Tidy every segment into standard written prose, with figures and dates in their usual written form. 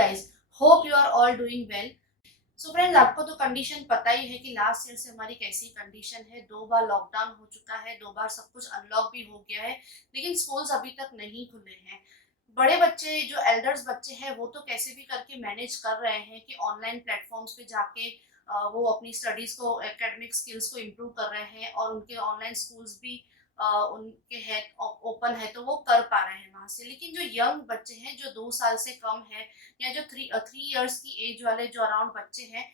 Guys, hope you are all doing well. So friends, आपको तो condition पता ही है कि लास्ट ईयर से हमारी कैसी कंडीशन है। 2 बार लॉकडाउन हो चुका है, 2 बार सब कुछ अनलॉक भी हो गया है, लेकिन स्कूल्स अभी तक नहीं खुले हैं। बड़े बच्चे जो एल्डर्स बच्चे हैं वो तो कैसे भी करके मैनेज कर रहे हैं कि ऑनलाइन प्लेटफॉर्म्स पे जाके वो अपनी स्टडीज को, एकेडमिक स्किल्स को इम्प्रूव कर रहे हैं, और उनके ऑनलाइन स्कूल्स भी उनके है, ओपन है, तो वो कर पा रहे हैं वहां से। लेकिन जो यंग बच्चे हैं, जो 2 साल से कम है, या जो थ्री इयर्स की एज वाले जो अराउंड बच्चे हैं,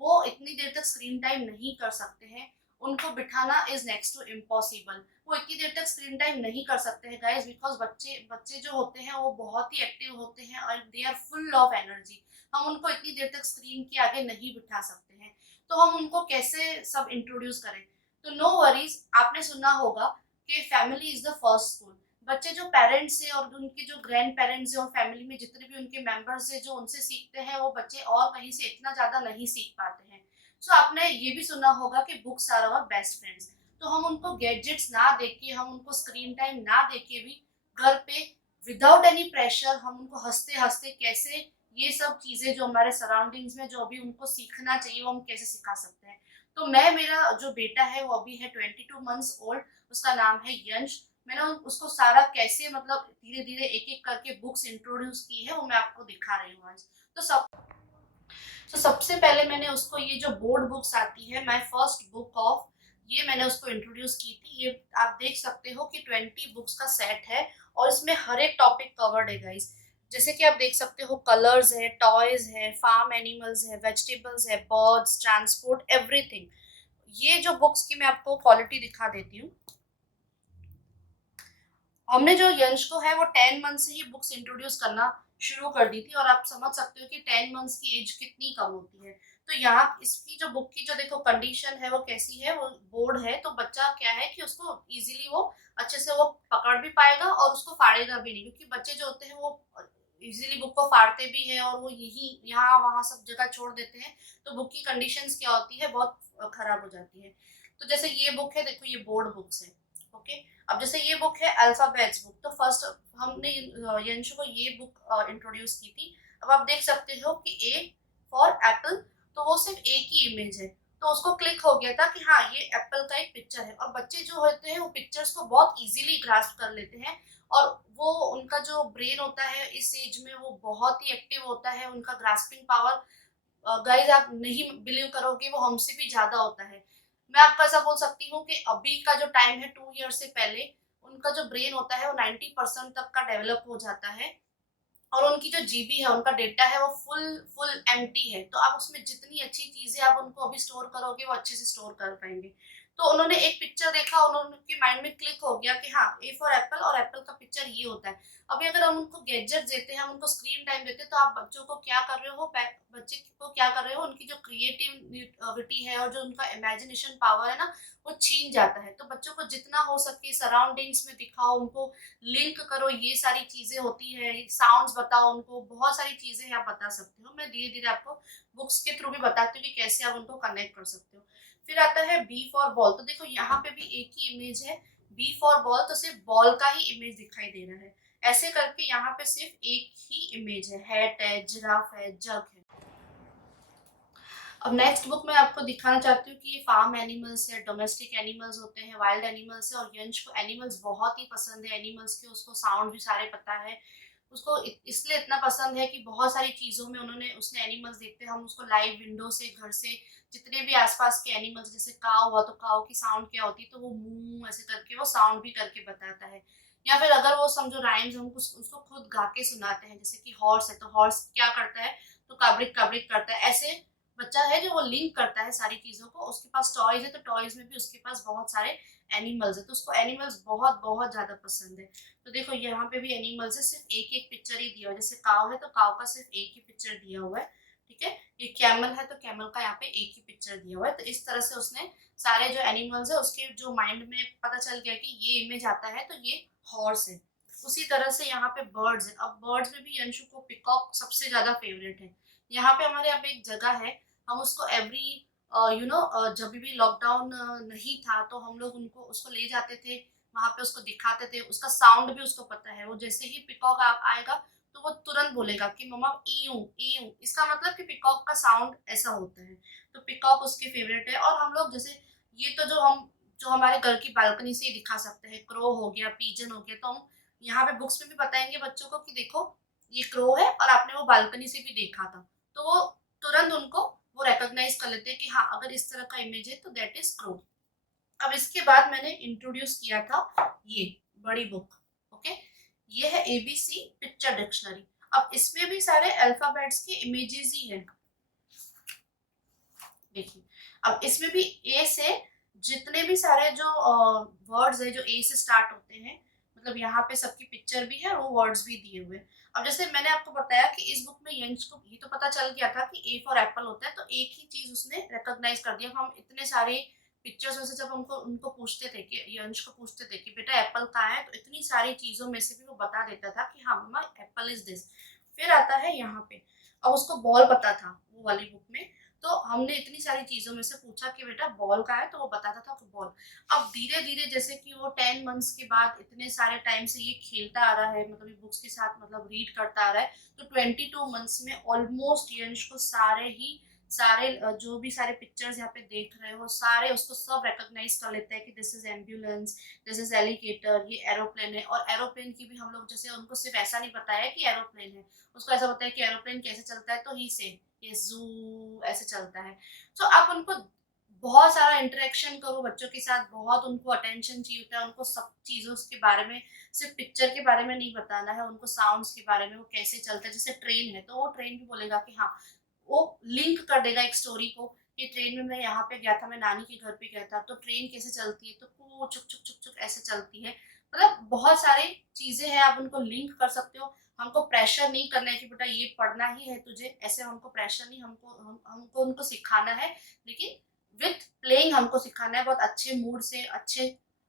वो इतनी देर तक स्क्रीन टाइम नहीं कर सकते हैं। उनको बिठाना इज नेक्स्ट टू इम्पॉसिबल। वो इतनी देर तक स्क्रीन टाइम नहीं कर सकते हैं गाइस, बिकॉज बच्चे बच्चे जो होते हैं वो बहुत ही एक्टिव होते हैं और they are full of energy. हम उनको इतनी देर तक स्क्रीन के आगे नहीं बिठा सकते हैं। तो हम उनको कैसे सब इंट्रोड्यूस करें? तो नो वरीज, आपने सुना होगा कि family is the first school. बच्चे जो पेरेंट्स है और उनके जो ग्रैंड पेरेंट्स है और फैमिली में जितने भी उनके मेंबर्स है जो उनसे सीखते हैं, वो बच्चे और कहीं से इतना ज्यादा नहीं सीख पाते हैं। सो आपने ये भी सुना होगा कि books are our best friends. तो हम उनको गैजेट्स ना देके, हम उनको स्क्रीन टाइम ना देके भी घर पे विदाउट एनी प्रेशर हम उनको हंसते हंसते कैसे ये सब चीजें जो हमारे सराउंडिंग्स में जो अभी उनको सीखना चाहिए वो हम कैसे सिखा सकते हैं। तो मेरा जो बेटा है वो अभी है 22 मंथ्स ओल्ड। उसका नाम है यंश। मैंने उसको सारा कैसे, मतलब धीरे धीरे एक एक करके बुक्स इंट्रोड्यूस की है, वो मैं आपको दिखा रही हूँ आज। तो सबसे पहले मैंने उसको ये जो बोर्ड बुक्स आती है, माय फर्स्ट बुक ऑफ, ये मैंने उसको इंट्रोड्यूस की थी। ये आप देख सकते हो कि 20 बुक्स का सेट है, और इसमें हर एक टॉपिक कवर्ड है गाइस। जैसे कि आप देख सकते हो, कलर्स है, टॉयज है, फार्म एनिमल्स है, वेजिटेबल्स है, बर्ड्स, ट्रांसपोर्ट, एवरीथिंग। ये जो बुक्स की मैं आपको क्वालिटी दिखा देती हूँ। हमने जो यंश को है वो 10 मंथ से ही बुक्स इंट्रोड्यूस करना शुरू कर दी थी, और आप समझ सकते हो कि 10 मंथ्स की एज कितनी कम होती है। तो यहाँ इसकी जो बुक की जो देखो कंडीशन है वो कैसी है, वो बोर्ड है, तो बच्चा क्या है कि उसको इजीली वो अच्छे से वो पकड़ भी पाएगा और उसको फाड़ेगा भी नहीं, क्योंकि बच्चे जो होते हैं वो इजीली बुक को फाड़ते भी है और वो यही यहाँ वहां सब जगह छोड़ देते हैं। तो बुक की कंडीशंस क्या होती है, बहुत खराब हो जाती है। तो जैसे ये बुक है, देखो ये बोर्ड बुक्स है। ओके, अब जैसे ये बुक है अल्फाबेट्स बुक, तो फर्स्ट हमने यंशु को ये बुक इंट्रोड्यूस की थी। अब आप देख सकते हो कि ए फॉर एप्पल, तो वो सिर्फ एक ही इमेज है, तो उसको क्लिक हो गया था कि हाँ ये एप्पल का एक पिक्चर है। और बच्चे जो होते हैं वो पिक्चर्स को बहुत इजीली ग्रास्प कर लेते हैं, और वो उनका जो ब्रेन होता है इस एज में वो बहुत ही एक्टिव होता है। उनका ग्रास्पिंग पावर, गाइस आप नहीं बिलीव करोगे, वो हमसे भी ज्यादा होता है। मैं आपको ऐसा बोल सकती हूँ कि अभी का जो टाइम है, 2 ईयर से पहले उनका जो ब्रेन होता है वो 90% तक का डेवलप हो जाता है, और उनकी जो जीबी है, उनका डेटा है, वो फुल फुल एम्प्टी है। तो आप उसमें जितनी अच्छी चीजें आप उनको अभी स्टोर करोगे वो अच्छे से स्टोर कर पाएंगे। तो उन्होंने एक पिक्चर देखा, उनके माइंड में क्लिक हो गया कि हाँ ए फॉर एप्पल, और एप्पल का पिक्चर ये होता है। अभी अगर हम उनको गैजेट देते हैं, हम उनको स्क्रीन टाइम देते हैं, तो आप बच्चों को क्या कर रहे हो, बच्चे को क्या कर रहे हो, उनकी जो क्रिएटिविटी है और जो उनका इमेजिनेशन पावर है ना, वो छीन जाता है। तो बच्चों को जितना हो सके सराउंडिंग्स में दिखाओ, उनको लिंक करो, ये सारी चीजें होती है, साउंड्स बताओ उनको, बहुत सारी चीजें आप बता सकते हो। मैं धीरे धीरे आपको बुक्स के थ्रू भी बताती हूँ कि कैसे आप उनको कनेक्ट कर सकते हो। फिर आता है बी फॉर बॉल। तो देखो यहाँ पे भी एक ही इमेज है, बी फॉर बॉल, तो सिर्फ बॉल का ही इमेज दिखाई दे रहा है। ऐसे करके यहाँ पे सिर्फ एक ही इमेज है, हैट है, जिराफ है, जग है। अब नेक्स्ट बुक में आपको दिखाना चाहती हूँ कि ये फार्म एनिमल्स है, डोमेस्टिक एनिमल्स होते हैं, वाइल्ड एनिमल्स है, और यंश को एनिमल्स बहुत ही पसंद है। एनिमल्स के उसको साउंड भी सारे पता है। उसको इसलिए इतना पसंद है कि बहुत सारी चीजों में उसने एनिमल्स देखते हैं। हम उसको लाइव विंडो से, घर से जितने भी आसपास के एनिमल्स, जैसे काव हुआ तो काव की साउंड क्या होती है, तो वो मुंह ऐसे करके वो साउंड भी करके बताता है। या फिर अगर वो समझो राइम्स हम उसको खुद गा के सुनाते हैं, जैसे कि हॉर्स है तो हॉर्स क्या करता है, तो काब्रिक काब्रिक करता है। ऐसे बच्चा है जो वो लिंक करता है सारी चीजों को। उसके पास टॉयज है, तो टॉयज में भी उसके पास बहुत सारे एनिमल्स है, तो उसको एनिमल्स बहुत बहुत ज्यादा पसंद है। तो देखो यहाँ पे भी एनिमल्स है, सिर्फ एक एक पिक्चर ही दिया हुआ है। जैसे काव है तो काव का सिर्फ एक ही पिक्चर दिया हुआ है, ठीक है। ये कैमल है तो कैमल का यहाँ पे एक ही पिक्चर दिया हुआ है। तो इस तरह से उसने सारे जो एनिमल्स है उसके जो माइंड में पता चल गया कि ये इमेज आता है तो ये हॉर्स है। उसी तरह से यहाँ पे बर्ड्स है। अब बर्ड्स में भी अंशु को पिकॉक सबसे ज्यादा फेवरेट है। यहाँ पे हमारे यहाँ पे एक जगह है, हम उसको एवरी जब भी लॉकडाउन नहीं था तो हम लोग उनको उसको ले जाते थे, वहां पे उसको दिखाते थे। उसका साउंड भी उसको पता है, वो जैसे ही पिकॉक आएगा तो वो तुरंत बोलेगा कि मम्मा ईयू ईयू, इसका मतलब कि पिकॉक का साउंड ऐसा होता है। तो पिकॉक उसके फेवरेट है। और हम लोग जैसे ये तो जो हमारे घर की बालकनी से ही दिखा सकते हैं, क्रो हो गया, पीजन हो गया, तो हम यहाँ पे बुक्स में भी बताएंगे बच्चों को कि देखो ये क्रो है और आपने वो बालकनी से भी देखा था, तो वो तुरंत उनको वो रिकॉग्नाइज कर लेते हैं कि हाँ अगर इस तरह का इमेज है तो दैट इज क्रो। अब इसके बाद मैंने इंट्रोड्यूस किया था ये बड़ी बुक, ओके, ये है एबीसी पिक्चर डिक्शनरी। अब इसमें भी सारे अल्फाबेट्स के इमेजेस ही हैं, देखिए। अब इसमें भी ए से जितने भी सारे जो वर्ड्स है जो ए से स्टार्ट होते हैं, मतलब यहाँ पे सबकी पिक्चर भी है और वो वर्ड्स भी दिए हुए हैं। अब जैसे मैंने आपको बताया कि इस बुक में यंश को ये तो पता चल गया था कि ए फॉर एप्पल होता है, तो एक ही चीज उसने रिकॉग्नाइज कर दिया। हम इतने सारे पिक्चर्स में से जब हमको उनको पूछते थे कि यंश को पूछते थे कि बेटा एप्पल कहाँ है, तो इतनी सारी चीजों में से भी वो बता देता था कि हाँ मम्मा एप्पल इज दिस। फिर आता है यहाँ पे, अब उसको बॉल पता था वो वाली बुक में, तो हमने इतनी सारी चीजों में से पूछा कि बेटा बॉल का है, तो वो बताता था फुटबॉल। अब धीरे धीरे जैसे कि वो 10 मंथ्स के बाद इतने सारे टाइम से ये खेलता आ रहा है, मतलब ये बुक्स के साथ मतलब रीड करता आ रहा है, तो 22 मंथ्स में ऑलमोस्ट यंश को सारे जो भी सारे पिक्चर्स यहाँ पे देख रहे हो सारे उसको सब रिकॉग्नाइज कर लेता है कि this is ambulance, this is alligator, ये एरोप्लेन है। और एरोप्लेन की भी हम लोग जैसे उनको सिर्फ ऐसा नहीं बताया कि एरोप्लेन है, उसको ऐसा बताया कि एरोप्लेन कैसे चलता है, तो ही से ये जू ऐसे चलता है। तो आप उनको बहुत सारा इंटरेक्शन करो बच्चों के साथ, बहुत उनको अटेंशन चाहिए होता है, उनको सब चीजों के बारे में, सिर्फ पिक्चर के बारे में नहीं बताना है, उनको साउंड्स के बारे में, वो कैसे चलता है। जैसे ट्रेन है तो वो ट्रेन भी बोलेगा कि हाँ, वो लिंक कर देगा एक स्टोरी को कि ट्रेन में मैं यहाँ पे गया था, मैं नानी के घर पे गया था, तो ट्रेन कैसे चलती है, तो वो चुक चुक चुक चुक ऐसे चलती है। मतलब बहुत सारी चीजें हैं, आप उनको लिंक कर सकते हो। हमको प्रेशर नहीं करना है कि बेटा ये पढ़ना ही है तुझे, ऐसे हमको प्रेशर नहीं, हमको उनको सिखाना है, लेकिन विथ प्लेइंग हमको सिखाना है, बहुत अच्छे मूड से, अच्छे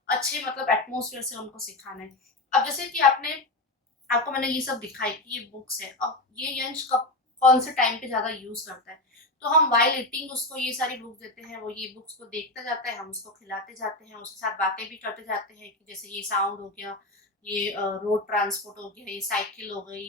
अच्छे मतलब एटमोसफियर से उनको सिखाना है। अब जैसे कि आपको मैंने ये सब दिखाई कि ये बुक्स है, अब ये यंश कब कौन से टाइम पे ज्यादा यूज करता है, तो हम वाइल ईटिंग उसको ये सारी बुक देते हैं, वो ये बुक्स को देखता जाता है, हम उसको खिलाते जाते हैं, उसके साथ बातें भी करते जाते हैं कि जैसे ये साउंड हो गया, ये रोड ट्रांसपोर्ट हो गया, ये साइकिल हो गई,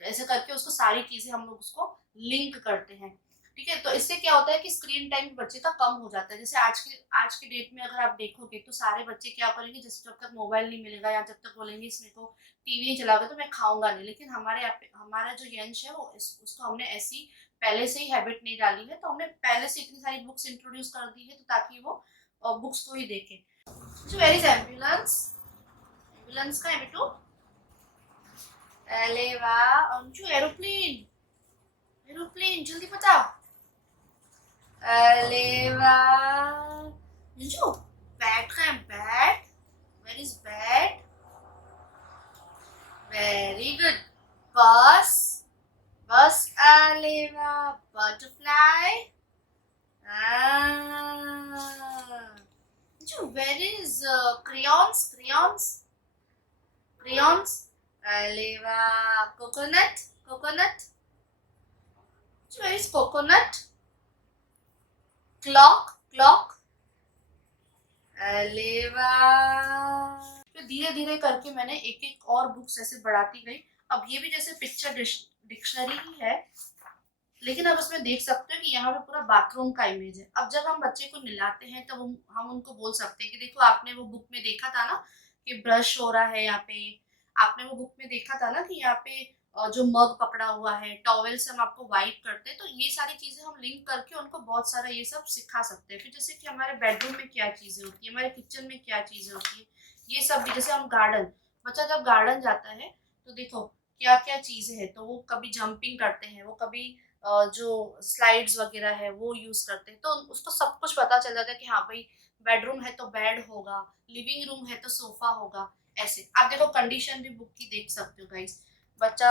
ऐसे करके उसको सारी चीजें हम लोग उसको लिंक करते हैं। ठीक है, तो इससे क्या होता है कि स्क्रीन टाइम बच्चे का कम हो जाता है। जैसे आज के डेट में अगर आप देखोगे तो सारे बच्चे क्या करेंगे, जैसे जब तक मोबाइल नहीं मिलेगा या जब तक बोलेंगे इसमें को टीवी नहीं चलाओगे तो मैं खाऊंगा नहीं, लेकिन हमारे यहाँ पे हमारा जो यंश है वो उसको हमने ऐसी पहले से ही हैबिट नहीं डाली है, तो हमने पहले से इतनी सारी बुक्स इंट्रोड्यूस कर दी है तो ताकि वो बुक्स को ही देखे। So where is ambulance? Ambulance का है बेटू? अरे वाह अंशु, एरोप्लेन, एरोप्लेन जल्दी बताओ। अरे वाह अंशु, बैट का है, bat, where is bat, very good. बस, बस, अरे वाह, butterfly, Anshu where is crayons, crayons, crayons, अरे वाह, coconut, coconut, where is coconut, clock, clock, अरे वाह। फिर धीरे धीरे करके मैंने एक एक और बुक्स ऐसे बढ़ाती गई। अब ये भी जैसे पिक्चर डिक्शनरी ही है, लेकिन अब उसमें देख सकते हो कि यहाँ पे पूरा बाथरूम का इमेज है। अब जब हम बच्चे को नहलाते हैं तो हम उनको बोल सकते हैं कि देखो आपने वो बुक में देखा था ना कि ब्रश हो रहा है यहाँ पे, आपने वो बुक में देखा था ना कि यहाँ पे जो मग पकड़ा हुआ है, टॉवेल से हम आपको वाइप करते हैं। तो ये सारी चीजें हम लिंक करके उनको बहुत सारा ये सब सिखा सकते हैं। फिर जैसे कि हमारे बेडरूम में क्या चीजें होती है, हमारे किचन में क्या चीजें होती है, ये सब भी। जैसे हम गार्डन, बच्चा जब गार्डन जाता है तो देखो क्या क्या चीजें हैं, तो वो कभी जंपिंग करते हैं, वो कभी जो स्लाइड्स वगैरह है वो यूज करते हैं, तो उसको सब कुछ पता चल जाता है कि हाँ भाई बेडरूम है तो बेड होगा, लिविंग रूम है तो सोफा होगा। ऐसे आप देखो कंडीशन भी बुक की देख सकते हो गाइस, बच्चा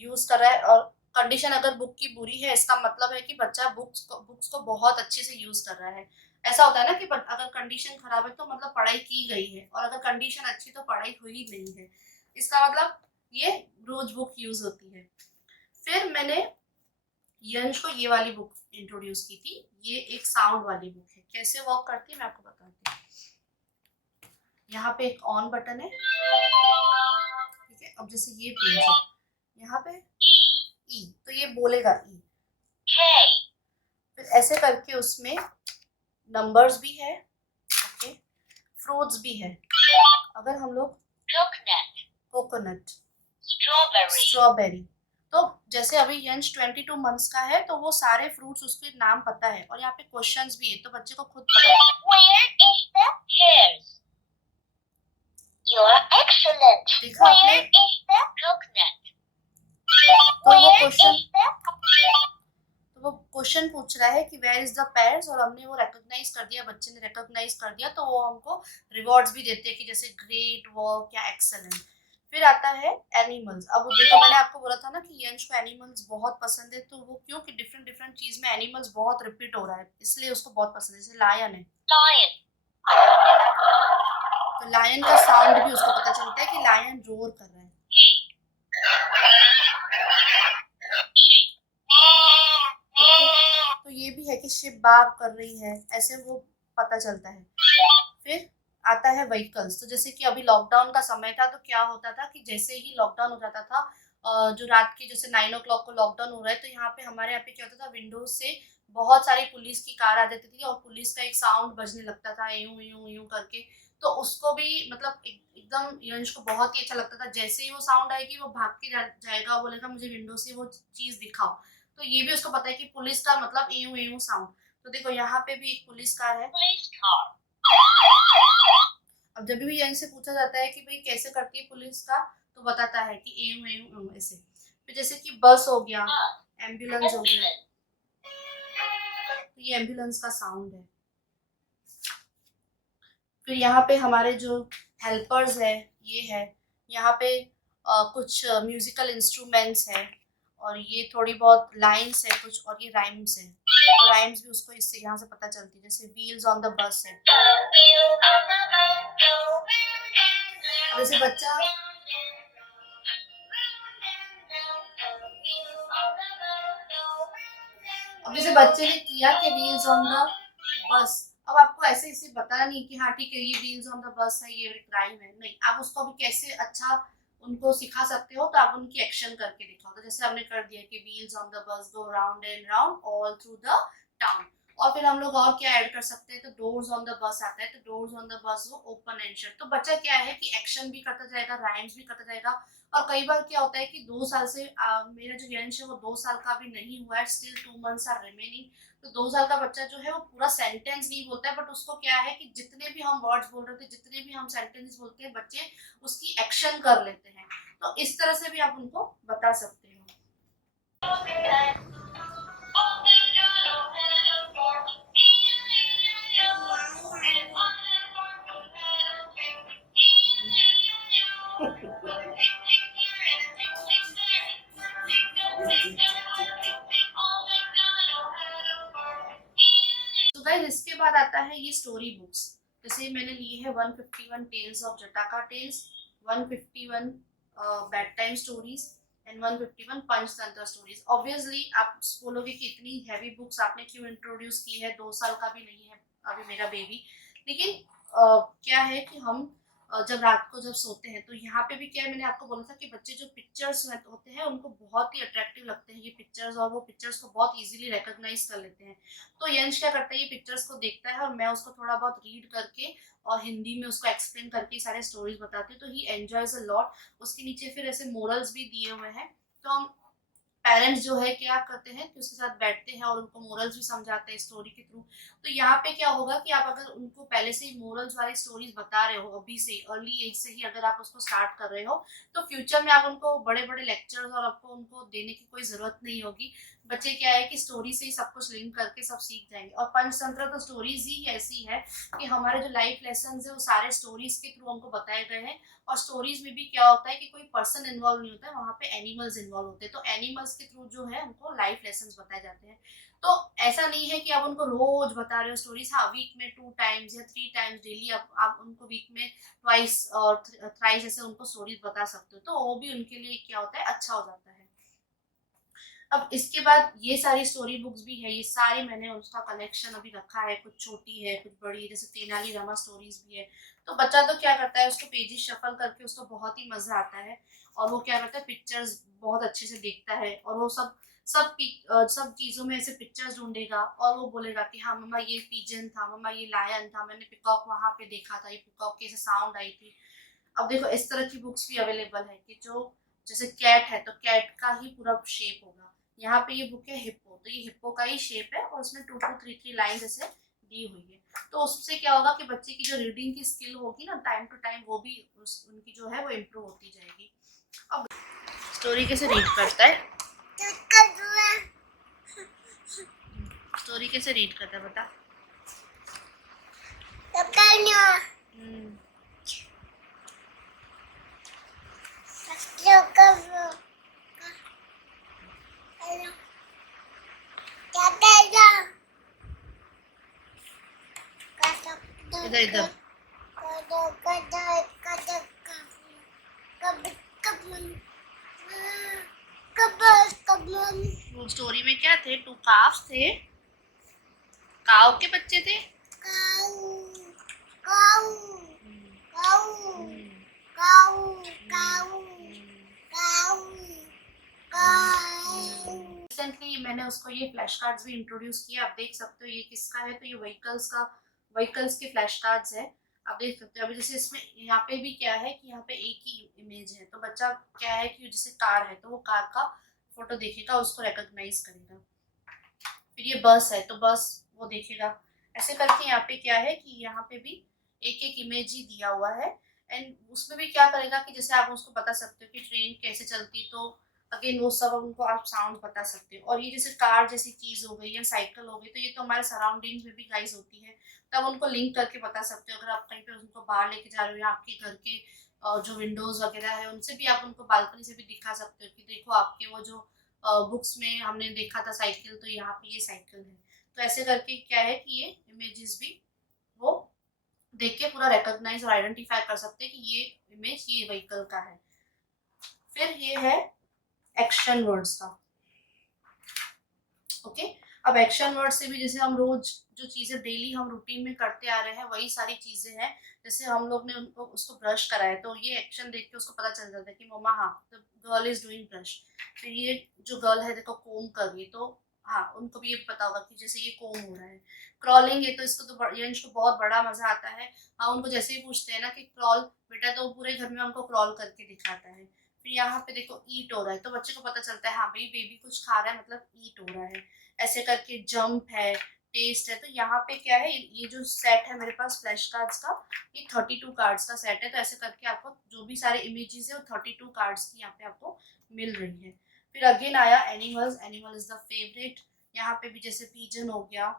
यूज कर रहा है। और कंडीशन अगर बुक की बुरी है इसका मतलब है कि बच्चा बुक्स को बहुत अच्छे से यूज कर रहा है। ऐसा होता है ना कि अगर कंडीशन खराब है तो मतलब पढ़ाई की गई है, और अगर कंडीशन अच्छी तो पढ़ाई हुई नहीं है, इसका मतलब ये रोज बुक यूज होती है। फिर मैंने यंश को ये वाली बुक इंट्रोड्यूस की थी, ये एक साउंड वाली बुक है। कैसे वर्क करती है मैं आपको बताती हूँ। यहाँ पे एक ऑन बटन है, ठीक है। अब जैसे ये पेज है, यहाँ पे ई, तो ये बोलेगा ई। फिर ऐसे करके उसमें नंबर्स भी है, ओके, फ्रूट्स भी है। अगर हम लोग कोकोनट, स्ट्रॉबेरी, तो जैसे अभी यंश 22 मंथ्स का है तो वो सारे फ्रूट्स उसके नाम पता है और यहाँ पे क्वेश्चंस भी है तो बच्चे को खुद पता है। देखा आपने, तो वो क्वेश्चन पूछ रहा है कि वेयर इज द पेयर्स, और हमने वो रिकॉग्नाइज कर दिया, बच्चे ने रिकॉग्नाइज कर दिया, तो वो हमको रिवॉर्ड्स भी देते हैं कि जैसे ग्रेट वर्क या एक्सेलेंट। फिर आता है एनिमल्स। अब वो देखो, मैंने आपको बोला था ना कि यंश को एनिमल्स बहुत पसंद है, तो वो क्यों कि डिफरेंट डिफरेंट चीज में एनिमल्स बहुत रिपीट हो रहा है, इसलिए उसको बहुत पसंद है। जैसे लायन है, तो लायन का साउंड भी उसको पता चलता है कि लायन रोर कर रहा है। तो ये भी है कि शिप बाग कर रही है, ऐसे वो पता चलता है। फिर आता है व्हीकल्स। तो जैसे कि अभी लॉकडाउन का समय था तो क्या होता था कि जैसे ही लॉकडाउन हो जाता था, जो रात की जैसे 9 o'clock को लॉकडाउन हो रहा है, तो यहाँ पे हमारे यहाँ पे क्या होता था, विंडोज से बहुत सारी पुलिस की कार आ जाती थी और पुलिस का एक साउंड बजने लगता था यूं यूं यूं करके। तो उसको भी मतलब एकदम यंश को बहुत ही अच्छा लगता था, जैसे ही वो साउंड आएगी वो भाग के जाएगा, बोलेगा मुझे विंडो से वो चीज दिखाओ। तो ये भी उसको पता है कि पुलिस का मतलब यूं यूं साउंड। तो देखो यहाँ पे भी एक पुलिस कार है। अब जब भी यहीं से पूछा जाता है कि भाई कैसे करती है पुलिस का, तो बताता है कि एम एम एम ऐसे। फिर जैसे कि बस हो गया, एम्बुलेंस हो गया, तो ये एम्बुलेंस का साउंड है। फिर यहाँ पे हमारे जो हेल्पर्स है ये है, यहाँ पे कुछ म्यूजिकल इंस्ट्रूमेंट्स है, और ये थोड़ी बहुत लाइन्स है कुछ, और ये राइम्स है। तो राइम्स भी उसको इससे यहाँ से पता चलती है, जैसे व्हील्स ऑन द बस है। वैसे बच्चा अब जैसे बच्चे ने किया कि व्हील्स ऑन द बस, अब आपको ऐसे इसे बताना नहीं कि हाँ ठीक है ये व्हील्स ऑन द बस है, ये एक राइम है, नहीं, आप उसको भी कैसे अच्छा उनको सिखा सकते हो, तो आप उनकी एक्शन करके दिखाओ। तो जैसे हमने कर दिया कि wheels on the bus go round and round all through the town. और फिर हम लोग और क्या ऐड कर सकते हैं, तो डोर्स ऑन द बस आता है, तो डोर्स ऑन द बस वो ओपन एंड शट। तो बच्चा क्या है कि एक्शन भी करता जाएगा, राइम्स भी करता जाएगा। और कई बार क्या होता है कि 2 साल से मेरा जो यंश है वो 2 साल का भी नहीं हुआ है, स्टिल 2 months आर रिमेनिंग। तो 2 साल का बच्चा जो है वो पूरा सेंटेंस नहीं बोलता है, बट उसको क्या है कि जितने भी हम वर्ड्स बोल रहे थे, जितने भी हम सेंटेंस बोलते हैं, बच्चे उसकी एक्शन कर लेते हैं। तो इस तरह से भी आप उनको बता सकते हो। तो गाइस इसके बाद आता है ये स्टोरी बुक्स। जैसे मैंने ली है 151 tales of Jataka tales, 151 bed time stories and 151 Panchatantra stories. Obviously आप बोलोगे कि इतनी हैवी बुक्स आपने क्यों इंट्रोड्यूस की है, 2 साल का भी नहीं है अभी मेरा बेबी। लेकिन क्या है कि हम जब रात को जब सोते हैं, तो यहाँ पे भी क्या है, मैंने आपको बोला था कि बच्चे जो पिक्चर्स होते हैं उनको बहुत ही अट्रैक्टिव लगते हैं ये पिक्चर्स, और वो पिक्चर्स को बहुत इजीली रिकॉग्नाइज कर लेते हैं। तो यंश क्या करता है, ये पिक्चर्स को देखता है और मैं उसको थोड़ा बहुत रीड करके और हिंदी में उसको एक्सप्लेन करके सारे स्टोरीज बताती हूँ, तो ही एंजॉयज अ लॉट। उसके नीचे फिर ऐसे मोरल्स भी दिए हुए हैं, तो हम पेरेंट्स जो है क्या करते हैं कि उसके साथ बैठते हैं और उनको मोरल्स भी समझाते हैं स्टोरी के थ्रू। तो यहाँ पे क्या होगा कि आप अगर उनको पहले से ही मोरल्स वाली स्टोरीज बता रहे हो, अभी से अर्ली एज से ही अगर आप उसको स्टार्ट कर रहे हो, तो फ्यूचर में आप उनको बड़े बड़े लेक्चर्स और आपको उनको देने की कोई जरूरत नहीं होगी। बच्चे क्या है कि स्टोरी से ही सब कुछ लिंक करके सब सीख जाएंगे। और पंचतंत्र तो स्टोरीज ही ऐसी है कि हमारे जो लाइफ लेसन है वो सारे स्टोरीज के थ्रू हमको बताए गए हैं। और स्टोरीज में भी क्या होता है कि कोई पर्सन इन्वॉल्व नहीं होता है, वहाँ पे एनिमल्स इन्वॉल्व होते हैं, तो एनिमल्स के थ्रू जो है हमको लाइफ लेसन बताए जाते हैं। तो ऐसा नहीं है कि आप उनको रोज बता रहे हो स्टोरीज, हाँ वीक में 2 टाइम्स या 3 टाइम्स डेली आप उनको वीक में ट्वाइस और थ्राइस ऐसे उनको स्टोरीज बता सकते हो, तो वो भी उनके लिए क्या होता है, अच्छा हो जाता है। अब इसके बाद ये सारी स्टोरी बुक्स भी है, ये सारी मैंने उसका कलेक्शन अभी रखा है, कुछ छोटी है कुछ बड़ी है, जैसे तेनाली रामा स्टोरीज भी है। तो बच्चा तो क्या करता है, उसको पेजेस शफल करके उसको बहुत ही मजा आता है, और वो क्या करता है पिक्चर्स बहुत अच्छे से देखता है, और वो सब चीजों में ऐसे पिक्चर्स ढूंढेगा, और वो बोलेगा कि हाँ मम्मा ये पिजन था, मम्मा ये लायन था, मैंने पिकॉक वहां पे देखा था, ये पिकॉक की ऐसे साउंड आई थी। अब देखो इस तरह की बुक्स भी अवेलेबल है कि जो जैसे कैट है तो कैट का ही पूरा शेप होगा। यहाँ पे ये बुक है हिप्पो, तो ये हिप्पो का ही शेप है, और उसमें 2 2 3 3 लाइन जैसे दी हुई है। तो उससे क्या होगा कि बच्चे की जो रीडिंग की स्किल होगी ना टाइम टू टाइम, वो भी उनकी जो है वो इम्प्रूव होती जाएगी। अब स्टोरी कैसे रीड करता है, स्टोरी कैसे रीड करता है बता। हम्म, इधर इधर वो स्टोरी में क्या थे, 2 काव्स थे, काव के बच्चे थे। रिसेंटली मैंने उसको ये फ्लैश कार्ड्स भी इंट्रोड्यूस किया, आप देख सकते हो ये किसका है, तो ये व्हीकल्स के फ्लैश कार्ड्स है। आप देख सकते हो अभी जैसे इसमें यहाँ पे भी क्या है कि यहाँ पे एक ही इमेज है, तो बच्चा क्या है कि जैसे कार है तो वो कार का फोटो देखेगा, उसको रिकॉग्नाइज करेगा। फिर ये बस है तो बस वो देखेगा। ऐसे करके यहाँ पे क्या है कि यहाँ पे भी एक एक इमेज ही दिया हुआ है, एंड उसमें भी क्या करेगा कि जैसे आप उसको बता सकते हो कि ट्रेन कैसे चलती, तो अगेन वो सब उनको आप साउंड बता सकते हो। और ये जैसे कार जैसी चीज हो गई या साइकिल हो गई, तो ये तो हमारे सराउंडिंग्स में भी गाइस होती है, तब उनको लिंक करके बता सकते हो। अगर आप कहीं पे उनको बाहर लेके जा रहे हो या आपके घर के जो विंडोज वगैरह है उनसे भी आप उनको बालकनी से भी दिखा सकते हो कि देखो आपके वो जो बुक्स में हमने देखा था साइकिल, तो यहाँ पे ये साइकिल है। तो ऐसे करके क्या है कि ये इमेजेस भी वो देख के पूरा रिकॉग्नाइज और आइडेंटिफाई कर सकते हैं कि ये इमेज ये व्हीकल का है। फिर ये है एक्शन वर्ड्स का। ओके, अब एक्शन वर्ड से भी जैसे हम रोज जो चीजें डेली हम रूटीन में करते आ रहे हैं वही सारी चीजें हैं। जैसे हम लोग ने उनको उसको ब्रश कराया, तो ये एक्शन देख के उसको पता चल जाता है कि मम्मा हाँ the girl is doing brush. फिर ये जो गर्ल है देखो कोम कर रही है, तो हाँ उनको भी ये पता होगा कि जैसे ये कोम हो रहा है। क्रॉलिंग है तो इसको तो ये इनको बहुत बड़ा मजा आता है। हाँ उनको जैसे ही पूछते हैं ना कि क्रॉल बेटा, तो पूरे घर में हमको क्रॉल करके दिखाता है। फिर यहाँ पे देखो ईट हो रहा है, तो बच्चे को पता चलता है हाँ भाई बेबी कुछ खा रहा है मतलब ईट हो रहा है। ऐसे करके जंप है, टेस्ट है। तो यहाँ पे क्या है, ये जो सेट है मेरे पास फ्लैश कार्ड्स का, ये 32 कार्ड्स का सेट है। तो ऐसे करके आपको जो भी सारे इमेजेस है वो 32 कार्ड्स की यहाँ पे आपको मिल रही है। फिर अगेन आया animals, animal is the favourite. यहाँ पे भी जैसे पीजन हो गया,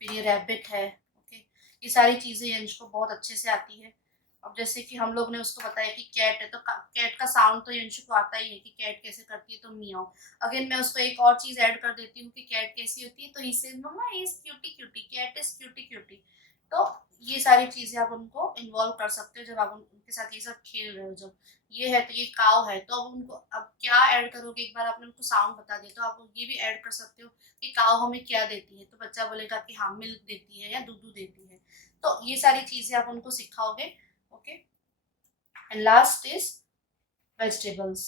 फिर ये रैबिट है। ओके, ये सारी चीजें यंश को बहुत अच्छे से आती है। अब जैसे कि हम लोग ने उसको बताया कि कैट है, तो कैट का साउंड तो यंश को आता ही है कि कैट कैसे करती है, तो मियाओ। अगेन मैं उसको एक और चीज ऐड कर देती हूँ कि कैट कैसी होती है, तो he says mama is cutie cutie, cat is cutie cutie. तो ये सारी चीजें आप उनको इन्वॉल्व कर सकते हो जब आप उनके साथ ये सब खेल रहे हो। जब ये है तो ये काव है, तो अब उनको अब क्या ऐड करोगे, एक बार आपने उनको साउंड बता दिया तो आप ये भी ऐड कर सकते हो कि काव हमें क्या देती है, तो बच्चा बोलेगा कि हाँ मिल्क देती है या दूध देती है। तो ये सारी चीजें आप उनको सिखाओगे। Okay, and last is vegetables.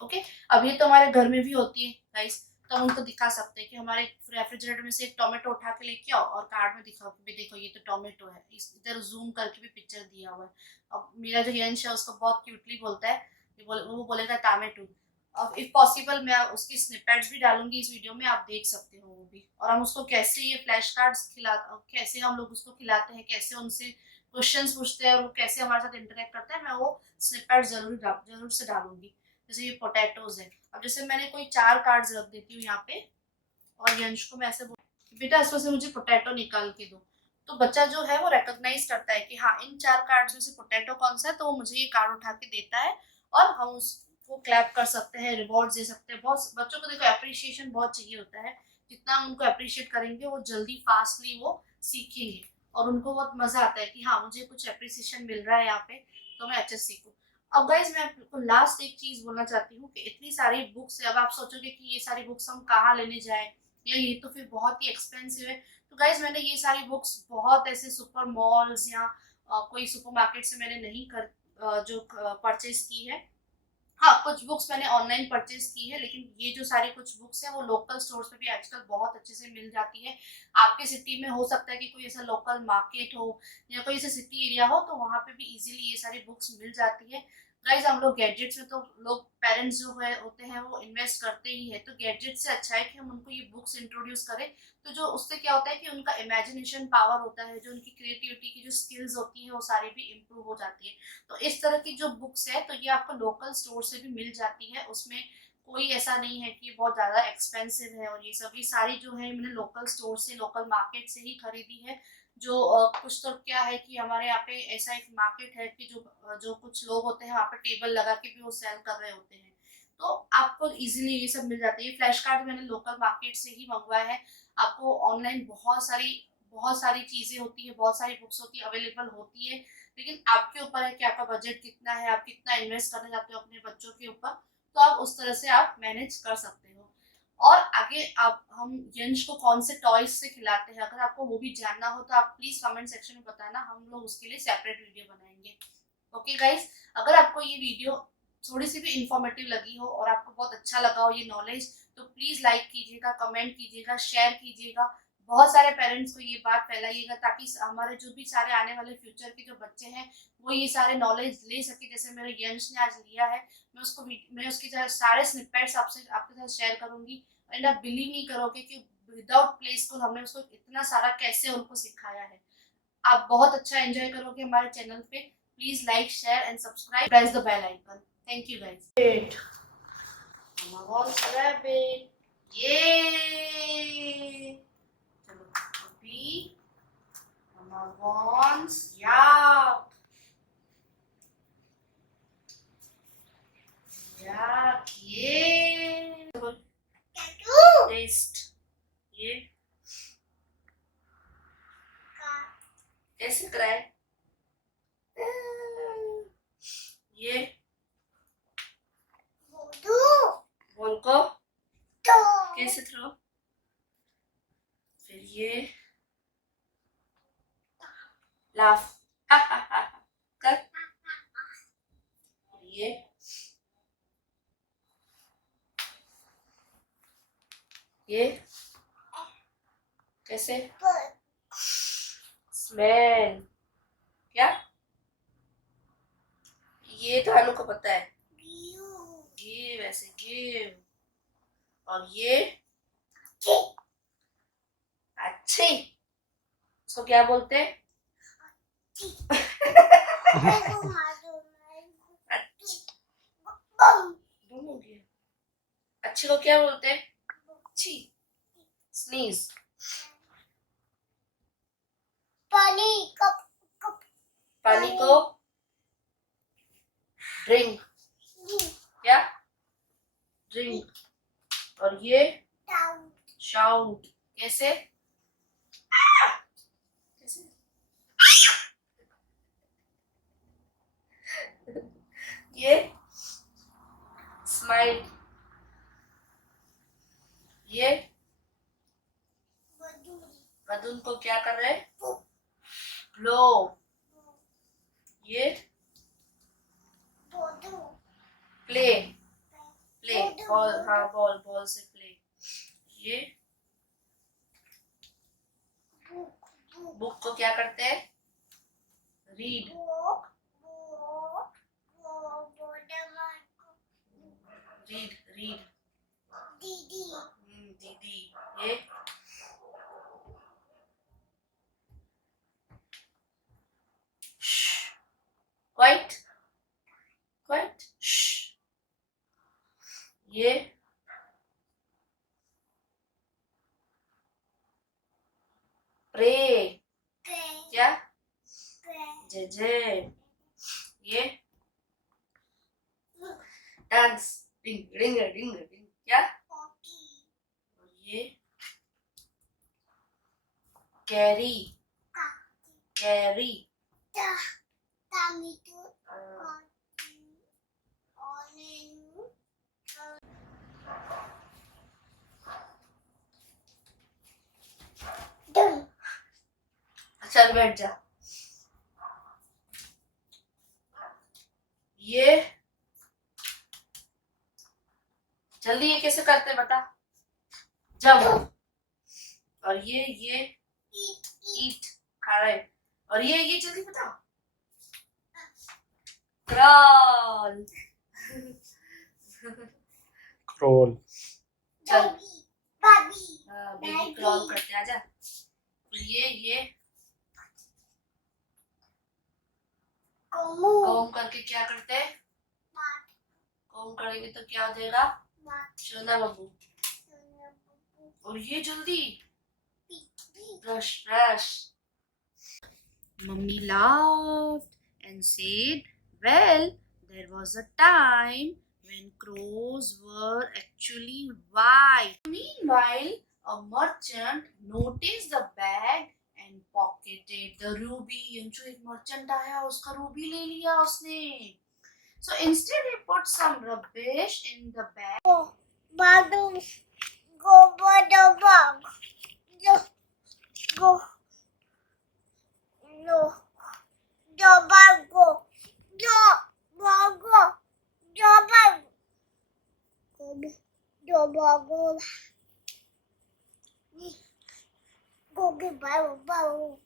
Okay, अब ये तो हमारे घर में भी होती है गाइस, तो हम उनको दिखा सकते हैं कि हमारे रेफ्रिजरेटर में से एक टोमेटो उठा के लेके आओ और कार्ड में दिखाओ कि देखो ये तो टोमेटो है, इस इधर जूम करके भी पिक्चर दिया हुआ है। अब मेरा जो यंश है उसको बहुत क्यूटली बोलता है, वो बोलेगा टामेटो। अब इफ पॉसिबल मैं उसकी स्निपेट्स भी डालूंगी इस वीडियो में, आप देख सकते हो वो भी। और हम उसको कैसे ये फ्लैश कार्ड्स कैसे हम लोग उसको खिलाते हैं, कैसे उनसे क्वेश्चंस पूछते हैं और वो कैसे हमारे साथ इंटरेक्ट करते हैं, मैं वो स्निपेट जरूर से डालूंगी। जैसे ये पोटैटोज है, अब जैसे मैंने कोई 4 कार्ड्स रख देती हूँ यहाँ पे, और यंश को मैं ऐसे बेटा इसमें से मुझे पोटैटो निकाल के दो, तो बच्चा जो है वो रिकॉग्नाइज करता है कि हाँ इन 4 कार्ड्स में से पोटैटो कौन सा है, तो वो मुझे ये कार्ड उठा के देता है, और हम उसको क्लैप कर सकते हैं, रिवॉर्ड दे सकते हैं। बहुत बच्चों को देखो अप्रिशिएशन बहुत चाहिए होता है, जितना हम उनको अप्रिशिएट करेंगे वो जल्दी फास्टली वो सीखेंगे, और उनको बहुत मजा आता है कि हाँ मुझे कुछ अप्रिसिएशन मिल रहा है यहाँ पे, तो मैं अच्छे से सीखूं। अब गाइज मैं आपको लास्ट एक चीज बोलना चाहती हूँ कि इतनी सारी बुक्स है, अब आप सोचोगे कि ये सारी बुक्स हम कहाँ लेने जाए, या ये तो फिर बहुत ही एक्सपेंसिव है। तो गाइज मैंने ये सारी बुक्स बहुत ऐसे सुपर मॉल्स या कोई सुपरमार्केट से मैंने नहीं जो परचेज की है। हाँ, कुछ बुक्स मैंने ऑनलाइन परचेज की है, लेकिन ये जो सारी कुछ बुक्स है वो लोकल स्टोर्स पे भी आजकल बहुत अच्छे से मिल जाती है। आपके सिटी में हो सकता है कि कोई ऐसा लोकल मार्केट हो या कोई ऐसा सिटी एरिया हो, तो वहाँ पे भी इजीली ये सारी बुक्स मिल जाती है। गाइज हम लोग गैजेट्स में तो लोग पेरेंट्स जो है होते हैं वो इन्वेस्ट करते ही है, तो गैजेट से अच्छा है कि हम उनको ये बुक्स इंट्रोड्यूस करें। तो जो उससे क्या होता है कि उनका इमेजिनेशन पावर होता है, जो उनकी क्रिएटिविटी की जो स्किल्स होती है वो सारी भी इम्प्रूव हो जाती है। तो इस तरह की जो बुक्स है तो ये आपको लोकल स्टोर से भी मिल जाती है, उसमें कोई ऐसा नहीं है कि ये बहुत ज़्यादा एक्सपेंसिव है। और ये सभी सारी जो है मैंने लोकल स्टोर से, लोकल मार्केट से ही खरीदी है। जो कुछ तो क्या है कि हमारे यहाँ पे ऐसा एक मार्केट है कि जो कुछ लोग होते हैं वहाँ पे टेबल लगा के भी वो सेल कर रहे होते हैं, तो आपको इजीली ये सब मिल जाती है। फ्लैश कार्ड मैंने लोकल मार्केट से ही मंगवाया है। आपको ऑनलाइन बहुत सारी चीजें होती है, बहुत सारी बुक्स होती है, अवेलेबल होती है, लेकिन आपके ऊपर है कि आपका बजट कितना है, आप कितना इन्वेस्ट करना चाहते हो अपने बच्चों के ऊपर। तो आप उस तरह से आप मैनेज कर सकते हो। और आगे आप हम यंश को कौन से टॉयज से खिलाते हैं, अगर आपको वो भी जानना हो तो आप प्लीज कमेंट सेक्शन में बताना, हम लोग उसके लिए सेपरेट वीडियो बनाएंगे। ओके गाइस, अगर आपको ये वीडियो थोड़ी सी भी इंफॉर्मेटिव लगी हो और आपको बहुत अच्छा लगा हो ये नॉलेज, तो प्लीज लाइक कीजिएगा, कमेंट कीजिएगा, शेयर कीजिएगा। बहुत सारे पेरेंट्स को ये बात फैलाइएगा, ताकि हमारे जो भी सारे आने वाले फ्यूचर के जो बच्चे हैं वो ये सारे नॉलेज ले सके, जैसे मेरे यंश ने आज लिया है। मैं उसके सारे स्निपेट्स आपके साथ शेयर करूंगी। एंड आप बिलीव नहीं करोगे कि विदाउट प्ले स्कूल हमने उसको इतना सारा कैसे उनको सिखाया है। आप बहुत अच्छा एंजॉय करोगे हमारे चैनल पे। Please like, share and subscribe, press the bell icon. Thank you guys. Mama wants rabbit. Yay! चलो अभी Mama wants yak. Yak. Yay! Test. ये कैसे कराए? ये बॉल को कैसे थ्रो? फिर ये लाफ कर। ये कैसे? स्मेल। क्या? ये तो अनु को पता है। गिव, वैसे गिव। और ये अच्छी, उसको क्या बोलते हैं? अच्छी को क्या बोलते हैं? अच्छी। स्नीज। पानी को ड्रिंक। क्या? ड्रिंक। और ये शाउट। कैसे? कैसे? ये स्माइल। ये बदून को क्या कर रहे हैं? ब्लो। ये प्ले। प्ले बॉल, हाँ बॉल से प्ले। ये बुक को क्या करते हैं? रीड। Read read. दीदी। ये क्वाइट। क्वाइट। ये प्रे। क्या? जय। ये डांस। डिंग डिंग डिंग डिंग। क्या? ये कैरी। कैरी। चल बैठ जा। ये जल्दी ये कैसे करते बता। जब और ये ईट खा रहे। और ये जल्दी बता। क्रॉल। क्रोल। चल बेबी क्रॉल करते आजा। ये कॉम करके क्या करते हैं। कॉम करेंगे तो क्या हो जाएगा। सोना बाबू। और ये जल्दी brush brush. Mummy laughed and said, well, there was a time when crows were actually white. Meanwhile, a merchant noticed the bag and pocketed the ruby. जो एक merchant आया उसका ruby ले लिया उसने. So instead he put some rubbish in the bag. Badu, go by the bag. Go. No. The bag go. The bag go. The bag. The bag go. Go get bow.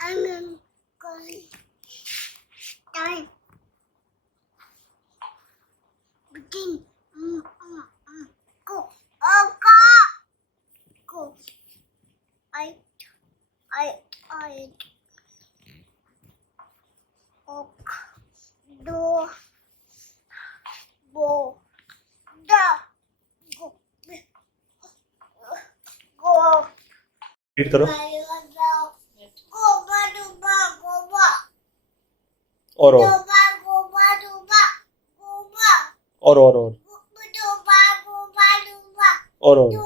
I'm going. Time. Begin. Go. Oh, go. I. Ok. Do. Bo. Da. Go. Go. Read करो। Go ba. और Do ba go ba. और Do ba go ba. और Do